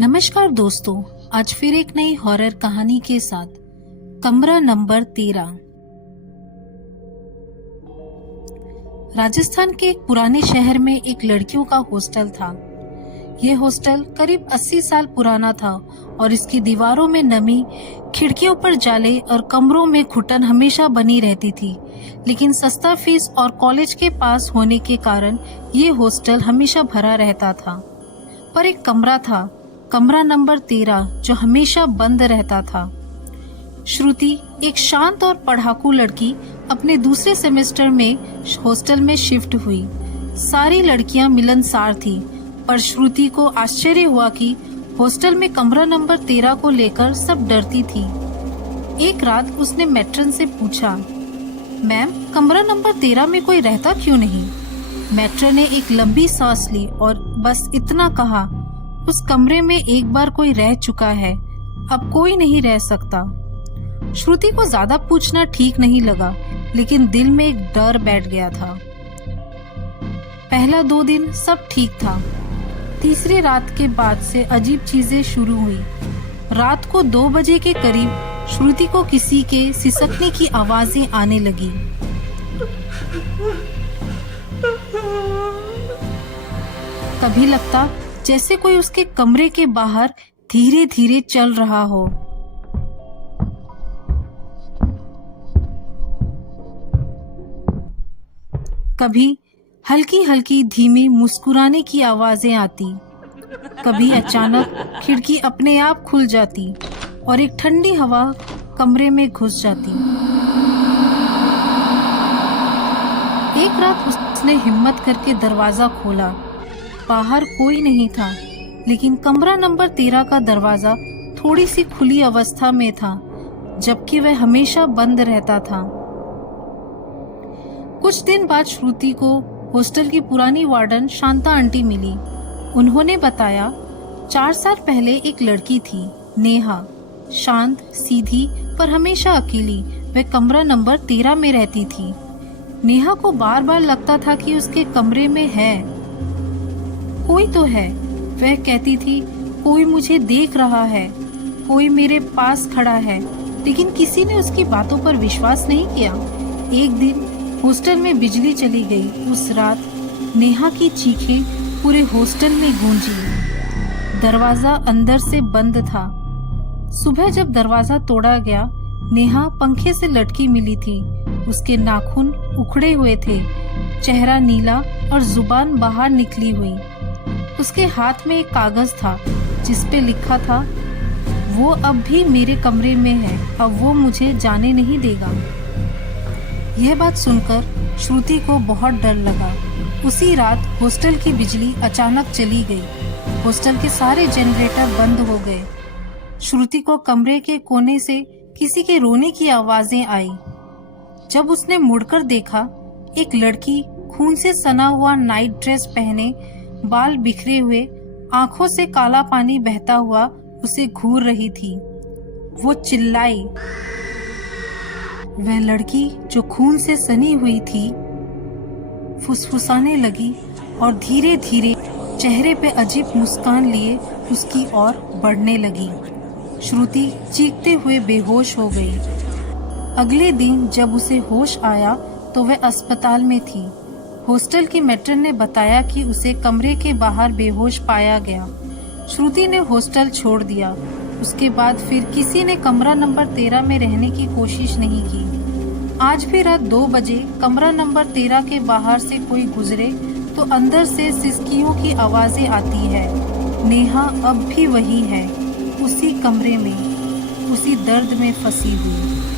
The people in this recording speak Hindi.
नमस्कार दोस्तों, आज फिर एक नई हॉरर कहानी के साथ कमरा नंबर 13। राजस्थान के एक पुराने शहर में एक लड़कियों का हॉस्टल था। यह हॉस्टल करीब 80 साल पुराना था और इसकी दीवारों में नमी, खिड़कियों पर जाले और कमरों में घुटन हमेशा बनी रहती थी। लेकिन सस्ता फीस और कॉलेज के पास होने के कारण ये हॉस्टल हमेशा भरा रहता था। पर एक कमरा था, कमरा नंबर 13, जो हमेशा बंद रहता था। श्रुति, एक शांत और पढ़ाकू लड़की, अपने दूसरे सेमेस्टर में हॉस्टल में शिफ्ट हुई। सारी लड़कियां मिलनसार थी, पर श्रुति को आश्चर्य हुआ कि हॉस्टल में कमरा नंबर 13 को लेकर सब डरती थी। एक रात उसने मैट्रन से पूछा, मैम, कमरा नंबर 13 में कोई रहता क्यों नहीं? मैट्रन ने एक लंबी सांस ली और बस इतना कहा, उस कमरे में एक बार कोई रह चुका है, अब कोई नहीं रह सकता। श्रुति को ज्यादा पूछना ठीक नहीं लगा, लेकिन दिल में एक डर बैठ गया था। पहला 2 दिन सब ठीक था। तीसरी रात के बाद से अजीब चीजें शुरू हुई। रात को 2 बजे के करीब श्रुति को किसी के सिसकने की आवाजें आने लगी। कभी लगता जैसे कोई उसके कमरे के बाहर धीरे धीरे चल रहा हो। कभी हल्की हल्की धीमी मुस्कुराने की आवाजें आती। कभी अचानक खिड़की अपने आप खुल जाती और एक ठंडी हवा कमरे में घुस जाती। एक रात उसने हिम्मत करके दरवाजा खोला। बाहर कोई नहीं था, लेकिन कमरा नंबर 13 का दरवाजा थोड़ी सी खुली अवस्था में था, जबकि वह हमेशा बंद रहता था। कुछ दिन बाद श्रुति को हॉस्टल की पुरानी वार्डन शांता आंटी मिली। उन्होंने बताया, 4 साल पहले एक लड़की थी, नेहा, शांत, सीधी, पर हमेशा अकेली। वह कमरा नंबर 13 में रहती थी। नेहा को बार बार लगता था कि उसके कमरे में कोई तो है। वह कहती थी, कोई मुझे देख रहा है, कोई मेरे पास खड़ा है, लेकिन किसी ने उसकी बातों पर विश्वास नहीं किया। एक दिन हॉस्टल में बिजली चली गई। उस रात नेहा की चीखें पूरे हॉस्टल में गूंजी। दरवाजा अंदर से बंद था। सुबह जब दरवाजा तोड़ा गया, नेहा पंखे से लटकी मिली थी। उसके नाखून उखड़े हुए थे, चेहरा नीला और जुबान बाहर निकली हुई। उसके हाथ में एक कागज था जिस पे लिखा था, वो अब भी मेरे कमरे में है, अब वो मुझे जाने नहीं देगा। यह बात सुनकर श्रुति को बहुत डर लगा। उसी रात हॉस्टल की बिजली अचानक चली गई। हॉस्टल के सारे जनरेटर बंद हो गए। श्रुति को कमरे के कोने से किसी के रोने की आवाजें आई। जब उसने मुड़कर देखा, एक लड़की खून से सना हुआ नाइट ड्रेस पहने, बाल बिखरे हुए, आंखों से काला पानी बहता हुआ उसे घूर रही थी। वो चिल्लाई। वह लड़की जो खून से सनी हुई थी, फुसफुसाने लगी और धीरे धीरे चेहरे पे अजीब मुस्कान लिए उसकी ओर बढ़ने लगी। श्रुति चीखते हुए बेहोश हो गई। अगले दिन जब उसे होश आया तो वह अस्पताल में थी। हॉस्टल की मैट्रन ने बताया कि उसे कमरे के बाहर बेहोश पाया गया। श्रुति ने हॉस्टल छोड़ दिया। उसके बाद फिर किसी ने कमरा नंबर 13 में रहने की कोशिश नहीं की। आज भी रात 2 बजे कमरा नंबर 13 के बाहर से कोई गुजरे तो अंदर से सिसकियों की आवाजें आती है। नेहा अब भी वही है, उसी कमरे में, उसी दर्द में फंसी हुई।